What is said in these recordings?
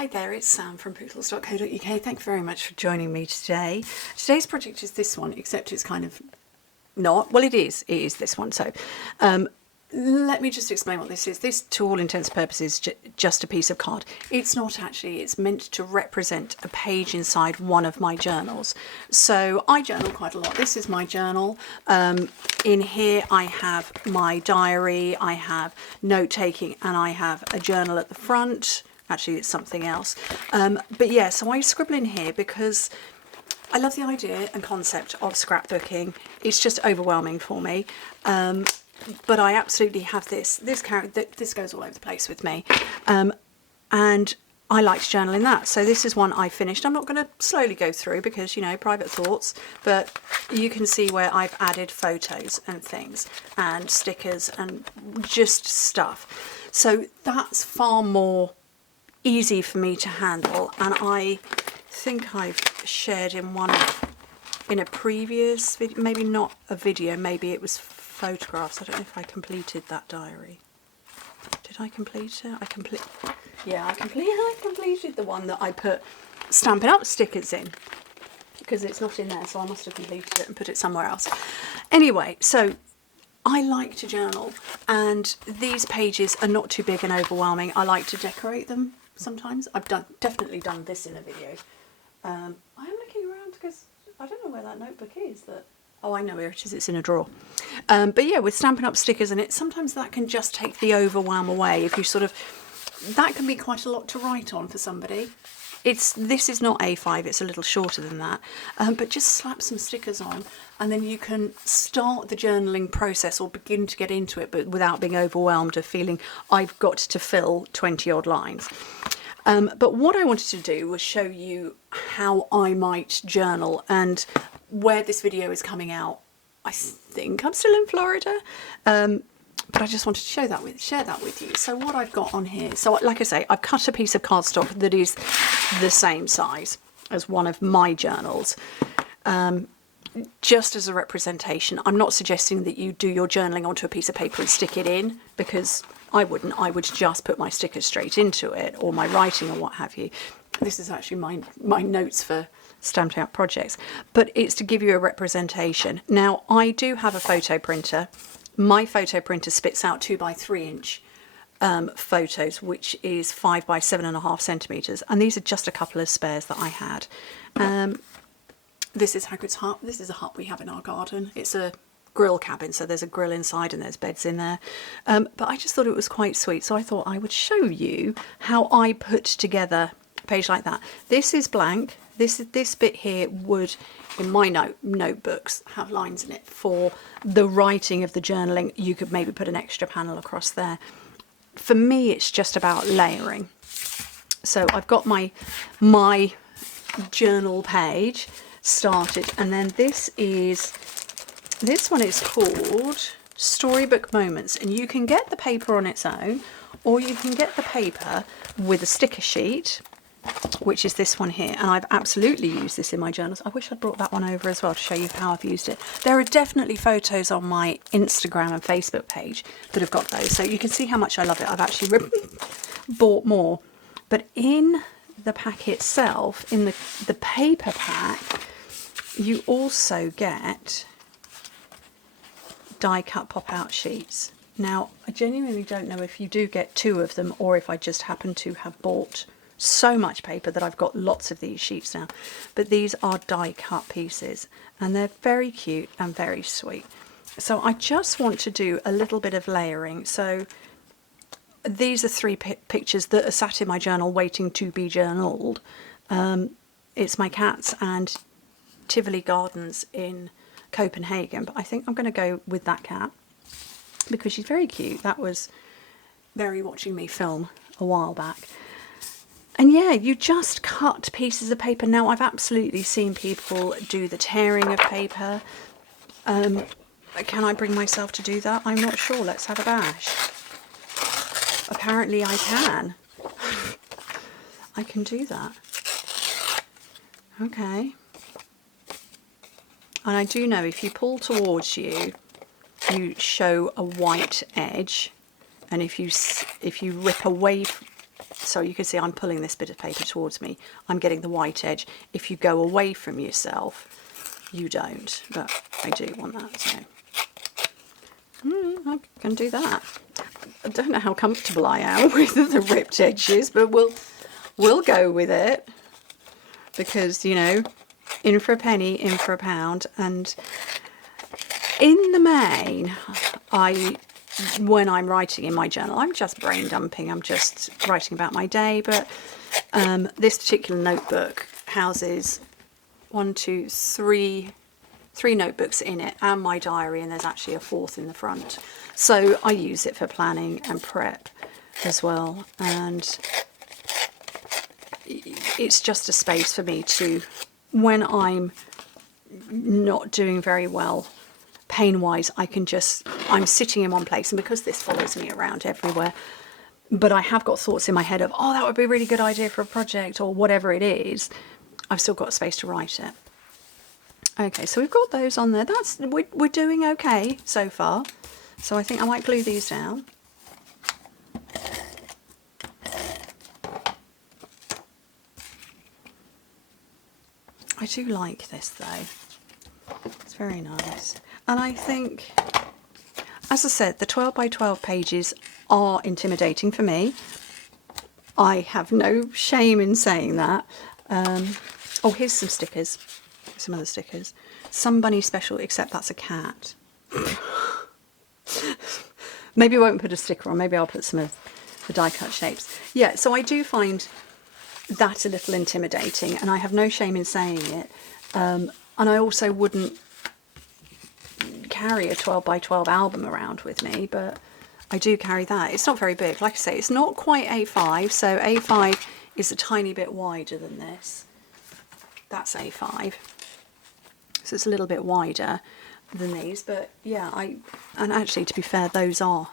Hi there, it's Sam from Pootles.co.uk. Thank you very much for joining me today. Today's project is this one, except it's kind of not. Well, it is this one. So let me just explain what this is. This, to all intents and purposes, just a piece of card. It's not actually. It's meant to represent a page inside one of my journals. So I journal quite a lot. This is my journal. In here I have my diary, I have note-taking, and I have a journal at the front. Actually, it's something else. But yeah, so I scribble in here because I love the idea and concept of scrapbooking. It's just overwhelming for me. But I absolutely have this character. This goes all over the place with me. And I like to journal in that. So this is one I finished. I'm not going to slowly go through because, you know, private thoughts, but you can see where I've added photos and things and stickers and just stuff. So that's far more easy for me to handle, and I think I've shared in a previous video, maybe not a video, maybe it was photographs. I don't know if I completed that diary. Did I complete it? I completed the one that I put Stampin' Up stickers in, because it's not in there, so I must have completed it and put it somewhere else. Anyway, so I like to journal, and these pages are not too big and overwhelming. I like to decorate them sometimes. I've definitely done this in a video. I am looking around because I don't know where that notebook is. Oh, I know where it is. It's in a drawer. But yeah, with Stampin' Up stickers in it, sometimes that can just take the overwhelm away. If you sort of, that can be quite a lot to write on for somebody. This is not A5, it's a little shorter than that, but just slap some stickers on and then you can start the journaling process or begin to get into it, but without being overwhelmed of feeling I've got to fill 20 odd lines. But what I wanted to do was show you how I might journal, and where this video is coming out, I think I'm still in Florida. But I just wanted to share that with you. So what I've got on here, so like I say, I've cut a piece of cardstock that is the same size as one of my journals, just as a representation. I'm not suggesting that you do your journaling onto a piece of paper and stick it in, because I wouldn't. I would just put my stickers straight into it, or my writing, or what have you. This is actually my notes for Stamped Out projects, but it's to give you a representation. Now, I do have a photo printer. My photo printer spits out 2x3 inch photos, which is 5 by 7.5 centimetres, and these are just a couple of spares that I had. This is Hagrid's hut. This is a hut we have in our garden. It's a grill cabin, so there's a grill inside and there's beds in there. But I just thought it was quite sweet, so I thought I would show you how I put together a page like that. This is blank. This bit here would, in my notebooks, have lines in it for the writing of the journaling. You could maybe put an extra panel across there. For me, it's just about layering. So I've got my journal page started, and then this one is called Storybook Moments, and you can get the paper on its own, or you can get the paper with a sticker sheet, which is this one here, and I've absolutely used this in my journals. I wish I'd brought that one over as well to show you how I've used it. There are definitely photos on my Instagram and Facebook page that have got those, so you can see how much I love it. I've actually bought more. But in the pack itself, in the paper pack, you also get die cut pop-out sheets. Now, I genuinely don't know if you do get 2 of them, or if I just happen to have bought so much paper that I've got lots of these sheets now. But these are die cut pieces, and they're very cute and very sweet. So I just want to do a little bit of layering. So these are 3 pictures that are sat in my journal waiting to be journaled. It's my cats and Tivoli Gardens in Copenhagen, but I think I'm going to go with that cat because she's very cute. That was Very watching me film a while back. And yeah, you just cut pieces of paper. Now, I've absolutely seen people do the tearing of paper. Can I bring myself to do that? I'm not sure. Let's have a bash. Apparently I can. I can do that. Okay. And I do know if you pull towards you, you show a white edge. And if you rip away So you can see I'm pulling this bit of paper towards me. I'm getting the white edge. If you go away from yourself, you don't. But I do want that, so I can do that. I don't know how comfortable I am with the ripped edges, but we'll go with it, because, you know, in for a penny, in for a pound. And in the main, when I'm writing in my journal, I'm just brain dumping. I'm just writing about my day. But this particular notebook houses three notebooks in it, and my diary, and there's actually a fourth in the front. So I use it for planning and prep as well. And it's just a space for me to, when I'm not doing very well pain-wise, I'm sitting in one place, and because this follows me around everywhere, but I have got thoughts in my head of, oh, that would be a really good idea for a project or whatever it is, I've still got a space to write it. Okay, so we've got those on there. We're doing okay so far. So I think I might glue these down. I do like this though. It's very nice. And I think, as I said, the 12 by 12 pages are intimidating for me. I have no shame in saying that. Oh, here's some stickers. Some other stickers. Some bunny special, except that's a cat. Maybe I won't put a sticker on. Maybe I'll put some of the die cut shapes. Yeah, so I do find that a little intimidating, and I have no shame in saying it. And I also wouldn't carry a 12 by 12 album around with me, but I do carry that. It's not very big. Like I say, it's not quite A5, so A5 is a tiny bit wider than this. That's A5. So it's a little bit wider than these, but yeah, and actually, to be fair, those are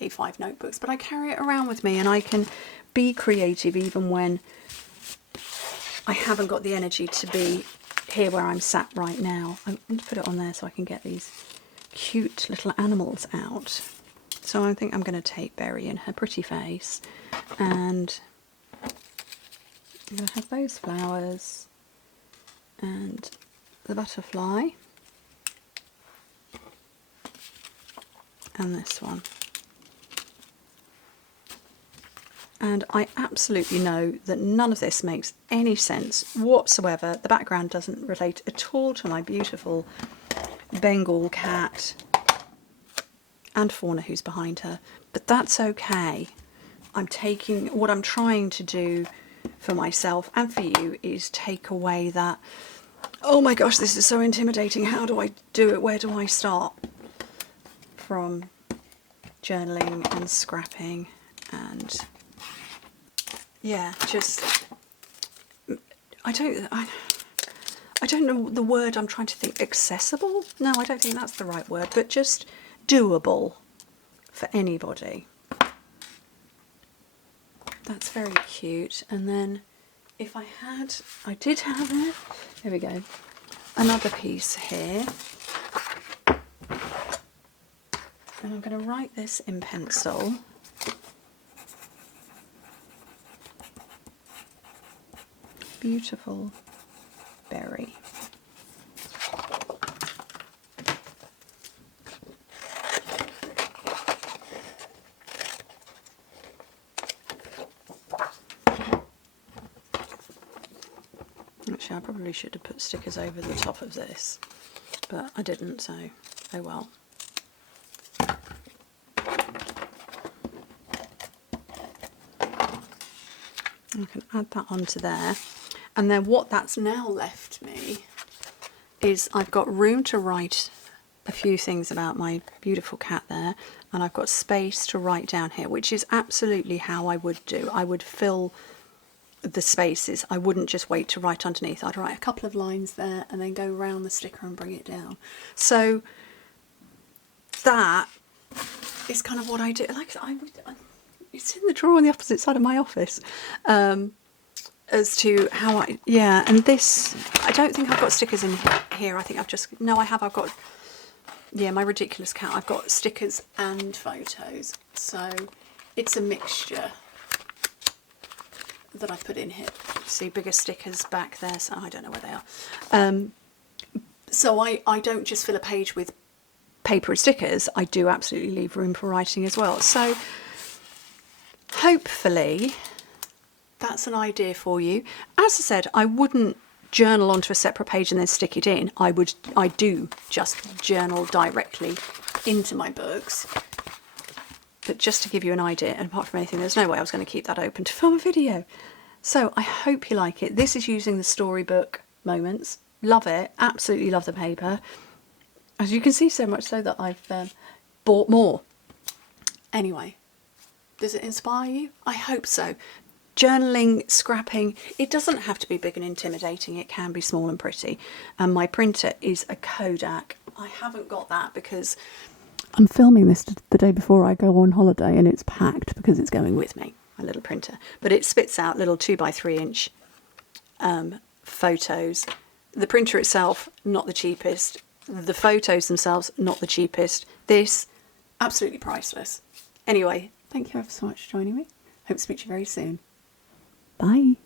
A5 notebooks, but I carry it around with me, and I can be creative even when I haven't got the energy to be here where I'm sat right now. I'm going to put it on there so I can get these cute little animals out. So I think I'm going to take Berry and her pretty face, and I'm going to have those flowers and the butterfly and this one. And I absolutely know that none of this makes any sense whatsoever. The background doesn't relate at all to my beautiful Bengal cat and Fauna who's behind her, but that's okay. What I'm trying to do for myself and for you is take away that, oh my gosh, this is so intimidating, how do I do it, where do I start, from journaling and scrapping. And yeah, just I don't know the word I'm trying to think. Accessible? No, I don't think that's the right word, but just doable for anybody. That's very cute. And then if I did have it, here we go, another piece here. And I'm going to write this in pencil. Beautiful Berry. Actually, I probably should have put stickers over the top of this, but I didn't, so oh well. I can add that onto there. And then what that's now left me is I've got room to write a few things about my beautiful cat there, and I've got space to write down here, which is absolutely how I would do. I would fill the spaces. I wouldn't just wait to write underneath. I'd write a couple of lines there and then go around the sticker and bring it down. So that is kind of what I do. Like it's in the drawer on the opposite side of my office. As to how and this, I don't think I've got stickers in here. I think I've got, yeah, my ridiculous cat. I've got stickers and photos. So it's a mixture. that I've put in here. See bigger stickers back there, so I don't know where they are. So I don't just fill a page with paper and stickers, I do absolutely leave room for writing as well. So hopefully that's an idea for you. As I said, I wouldn't journal onto a separate page and then stick it in. I do just journal directly into my books. But just to give you an idea, and apart from anything, there's no way I was going to keep that open to film a video. So I hope you like it. This is using the storybook moments. Love it. Absolutely love the paper. As you can see, so much so that I've bought more. Anyway, does it inspire you? I hope so. Journaling, scrapping, it doesn't have to be big and intimidating. It can be small and pretty. And my printer is a Kodak. I haven't got that because I'm filming this the day before I go on holiday, and it's packed because it's going with me, my little printer. But it spits out little 2x3 inch photos. The printer itself, not the cheapest. The photos themselves, not the cheapest. This, absolutely priceless. Anyway, thank you ever so much for joining me. Hope to speak to you very soon. Bye.